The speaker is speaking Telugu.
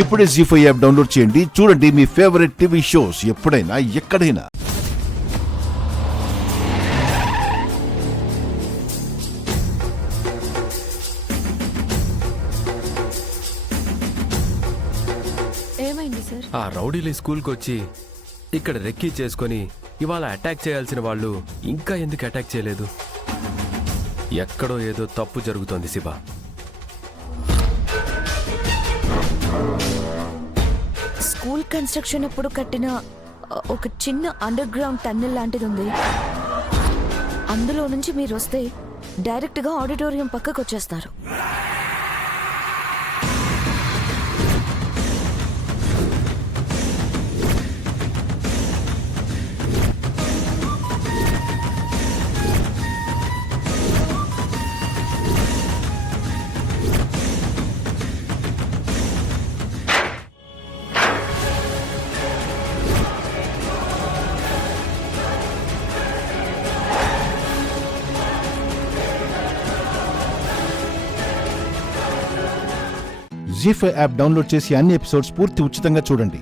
ఇప్పుడే జీ5 యాప్ డౌన్లోడ్ చేయండి. చూడండి మీ ఫేవరెట్ టీవీ షోస్ ఎప్పుడైనా ఎక్కడైనా. ఏమైంది సార్? ఆ రౌడీలు స్కూల్కి వచ్చి ఇక్కడ రెక్కీ చేసుకొని ఇవాళ అటాక్ చేయాల్సిన వాళ్ళు ఇంకా ఎందుకు అటాక్ చేయలేదు? ఎక్కడో ఏదో తప్పు జరుగుతోంది శివ. స్కూల్ కన్స్ట్రక్షన్ అప్పుడు కట్టిన ఒక చిన్న అండర్ గ్రౌండ్ టన్నెల్ లాంటిది ఉంది. అందులో నుంచి మీరు వస్తే డైరెక్ట్ గా ఆడిటోరియం పక్కకు వచ్చేస్తారు. జీ5 యాప్ డౌన్లోడ్ చేసి అన్ని ఎపిసోడ్స్ పూర్తి ఉచితంగా చూడండి.